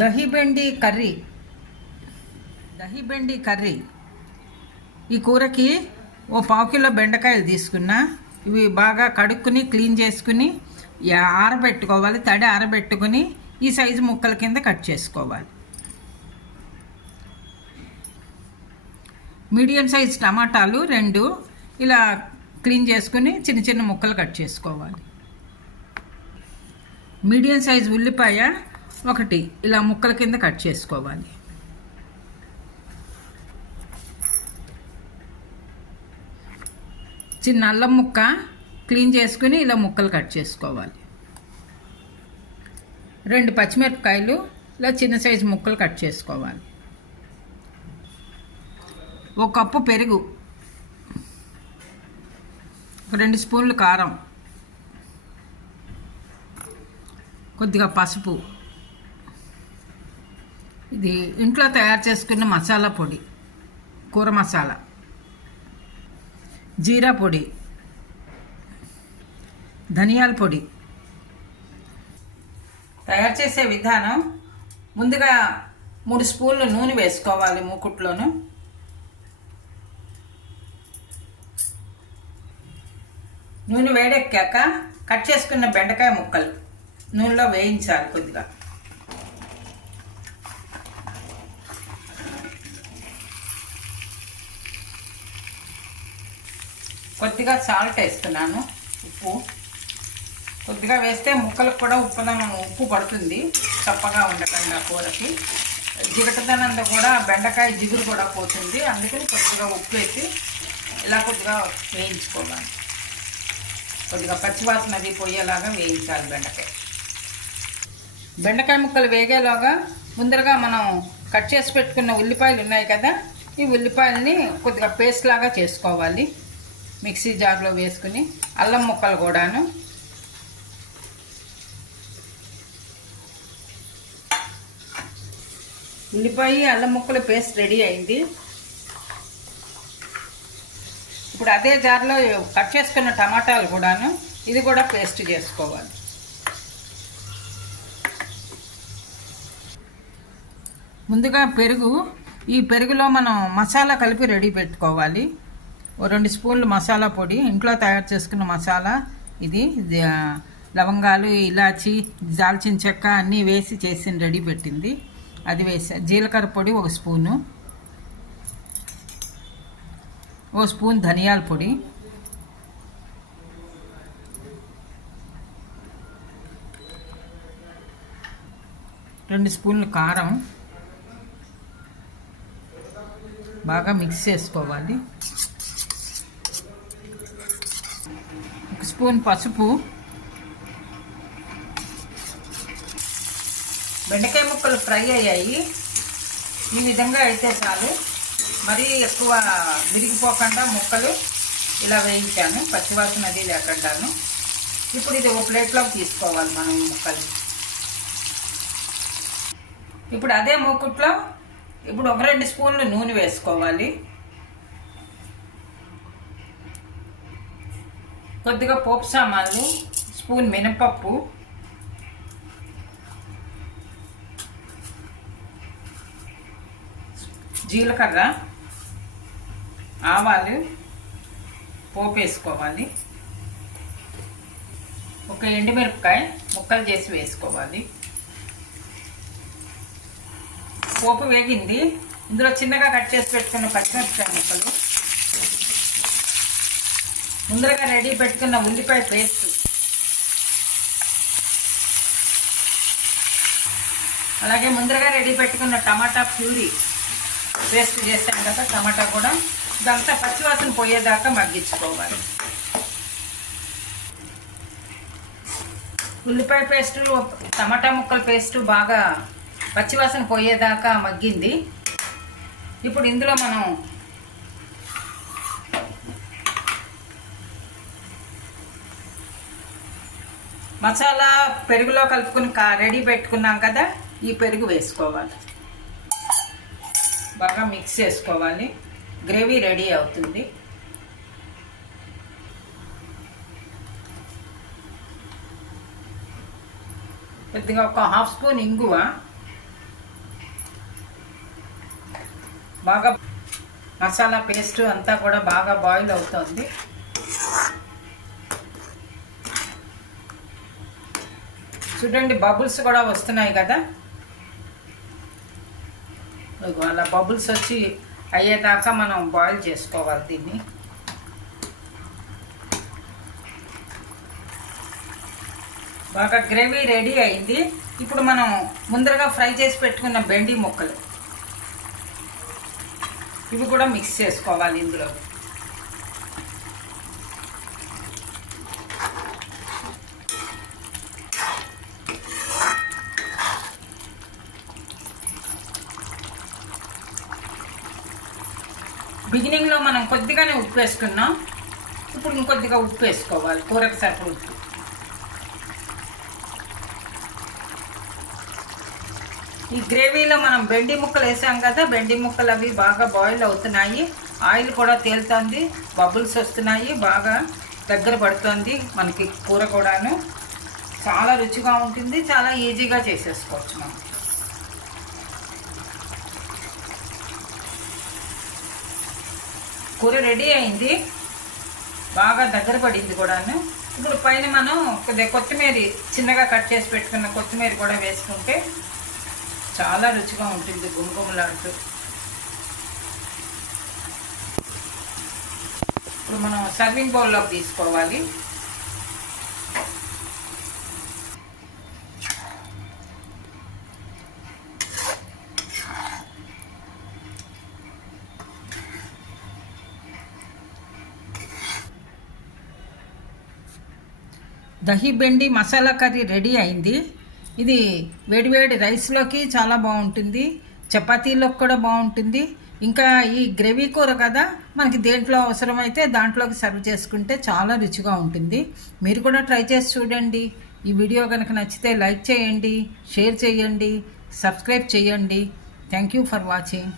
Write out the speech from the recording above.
దహిబెండి curry. దహిబెండి curry. ఈ కూరకి ఓ పావు కిలో బెండకాయలు తీసుకున్నా. ఇవి బాగా కడుక్కుని క్లీన్ చేసుకుని ఆరబెట్టుకోవాలి తడి ఆరబెట్టుకుని ఈ సైజు ముక్కల కింద కట్ చేసుకోవాలి. మీడియం సైజ్ టమాటాలు రెండు ఇలా క్లీన్ చేసుకుని చిన్న చిన్న ముక్కలు కట్ చేసుకోవాలి. మీడియం సైజ్ ఉల్లిపాయ ఒకటి ఇలా ముక్కల కింద కట్ చేసుకోవాలి. చిన్న అల్లం ముక్క క్లీన్ చేసుకుని ఇలా ముక్కలు కట్ చేసుకోవాలి. రెండు పచ్చిమిరపకాయలు ఇలా చిన్న సైజు ముక్కలు కట్ చేసుకోవాలి. ఒక కప్పు పెరుగు రెండు స్పూన్లు కారం కొద్దిగా పసుపు ఇది ఇంట్లో తయారు చేసుకున్న మసాలా పొడి కూర మసాలా. జీరా పొడి ధనియాల పొడి. తయారు చేసే విధానం ముందుగా మూడు స్పూన్లు నూనె వేసుకోవాలి మూకుట్లోను. నూనె వేడెక్కాక కట్ చేసుకున్న బెండకాయ ముక్కలు నూనెలో వేయించాలి కొద్దిగా. కొద్దిగా సాల్ట్ వేస్తున్నాను ఉప్పు. కొద్దిగా వేస్తే ముక్కలకు కూడా ఉప్పుదనం ఉప్పు పడుతుంది. చప్పగా ఉండకుండా కూరకి. జిగటదనంలో కూడా బెండకాయ జిగురు కూడా పోతుంది. అందుకని కొద్దిగా ఉప్పు వేసి ఇలా కొద్దిగా వేయించుకోవాలి. కొద్దిగా పచ్చివాసన అది పోయేలాగా వేయించాలి బెండకాయ. బెండకాయ ముక్కలు వేగేలాగా ముందరగా మనం కట్ చేసి పెట్టుకున్న ఉల్లిపాయలు ఉన్నాయి కదా ఈ ఉల్లిపాయలని కొద్దిగా పేస్ట్ లాగా చేసుకోవాలి. మిక్సీ జార్లో వేసుకుని అల్లం ముక్కలు కూడాను. ఉల్లిపాయ అల్లం ముక్కల పేస్ట్ రెడీ అయింది. ఇప్పుడు అదే జార్లో కట్ చేసుకున్న టమాటాలు కూడాను ఇది కూడా పేస్ట్ చేసుకోవాలి. ముందుగా పెరుగు ఈ పెరుగులో మనం మసాలా కలిపి రెడీ పెట్టుకోవాలి. ఓ రెండు స్పూన్లు మసాలా పొడి. ఇంట్లో తయారు చేసుకున్న మసాలా ఇది లవంగాలు ఇలాచి దాల్చిన చెక్క అన్నీ వేసి చేసి రెడీ పెట్టింది. అది వేసా. జీలకర్ర పొడి ఒక స్పూను. ఓ స్పూన్ ధనియాల పొడి. రెండు స్పూన్లు కారం. బాగా మిక్స్ చేసుకోవాలి ఒక స్పూన్ పసుపు. బెండకాయ ముక్కలు ఫ్రై అయ్యాయి. ఈ విధంగా అయితే చాలు. మరీ ఎక్కువ విరిగిపోకుండా ముక్కలు ఇలా వేయించాను. పచ్చివాసన అది లేకుండాను. ఇప్పుడు ఇది ఒక ప్లేట్లోకి తీసుకోవాలి మనం ఈ ముక్కలు ఇప్పుడు అదే మూకుట్లో ఇప్పుడు ఒక రెండు స్పూన్లు నూనె వేసుకోవాలి. కొద్దిగా పోపు సామాన్లు స్పూన్ మినపప్పు. జీలకర్ర ఆవాలు పోపు వేసుకోవాలి. ఒక ఎండుమిరపకాయ ముక్కలు చేసి వేసుకోవాలి. పోపు వేగింది. ఇందులో చిన్నగా కట్ చేసి పెట్టుకున్న పచ్చిమిరపకాయ ముక్కలు. ముందరగా రెడీ పెట్టుకున్న ఉల్లిపాయ పేస్ట్. అలాగే ముందరగా రెడీ పెట్టుకున్న టమాటా ప్యూరీ పేస్ట్ చేస్తాం కదా టమాటా కూడా. ఇదంతా పచ్చివాసన పోయేదాకా మగ్గించుకోవాలి. ఉల్లిపాయ పేస్ట్ టమాటా ముక్కల పేస్ట్ బాగా పచ్చివాసన పోయేదాకా మగ్గింది. ఇప్పుడు ఇందులో మనం మసాలా పెరుగులో కలుపుకుని రెడీ పెట్టుకున్నాం కదా ఈ పెరుగు వేసుకోవాలి. బాగా మిక్స్ చేసుకోవాలి. గ్రేవీ రెడీ అవుతుంది. కొద్దిగా ఒక హాఫ్ స్పూన్ ఇంగువ. బాగా మసాలా పేస్ట్ అంతా కూడా బాగా బాయిల్ అవుతుంది. చూడండి బబుల్స్ కూడా వస్తున్నాయి కదా. అలా బబుల్స్ వచ్చి అయ్యేదాకా మనం బాయిల్ చేసుకోవాలి దీన్ని. బాగా గ్రేవీ రెడీ అయింది. ఇప్పుడు మనం ముందరగా ఫ్రై చేసి పెట్టుకున్న బెండి ముక్కలు. ఇవి కూడా మిక్స్ చేసుకోవాలి ఇందులో బిగినింగ్లో మనం కొద్దిగానే ఉప్పు వేసుకున్నాం. ఇప్పుడు ఇంకొద్దిగా ఉప్పు వేసుకోవాలి. కూరకు సరిపడ ఉప్పు ఈ గ్రేవీలో మనం బెండి ముక్కలు వేసాం కదా బెండి ముక్కలు అవి బాగా బాయిల్ అవుతున్నాయి. ఆయిల్ కూడా తేలుతుంది. బబుల్స్ వస్తున్నాయి. బాగా దగ్గర పడుతుంది మనకి కూర కూడాను. చాలా రుచిగా ఉంటుంది. చాలా ఈజీగా చేసేసుకోవచ్చు మనం. కూర రెడీ అయింది. బాగా దగ్గర పడింది కూడాను. ఇప్పుడు పైన మనం కొద్దిగా కొత్తిమీర చిన్నగా కట్ చేసి పెట్టుకున్న కొత్తిమీర కూడా వేసుకుంటే చాలా రుచిగా ఉంటుంది గుమగుమలాడుతూ. ఇప్పుడు మనం సర్వింగ్ బౌల్లోకి తీసుకోవాలి. దహీ బెండి మసాలా కర్రీ రెడీ అయింది. ఇది వేడివేడి రైస్లోకి చాలా బాగుంటుంది. చపాతీలోకి కూడా బాగుంటుంది. ఇంకా ఈ గ్రేవీ కూర కదా మనకి దేంట్లో అవసరమైతే దాంట్లోకి సర్వ్ చేసుకుంటే చాలా రుచిగా ఉంటుంది. మీరు కూడా ట్రై చేసి చూడండి. ఈ వీడియో కనుక నచ్చితే లైక్ చేయండి షేర్ చేయండి సబ్స్క్రైబ్ చేయండి. Thank you for watching.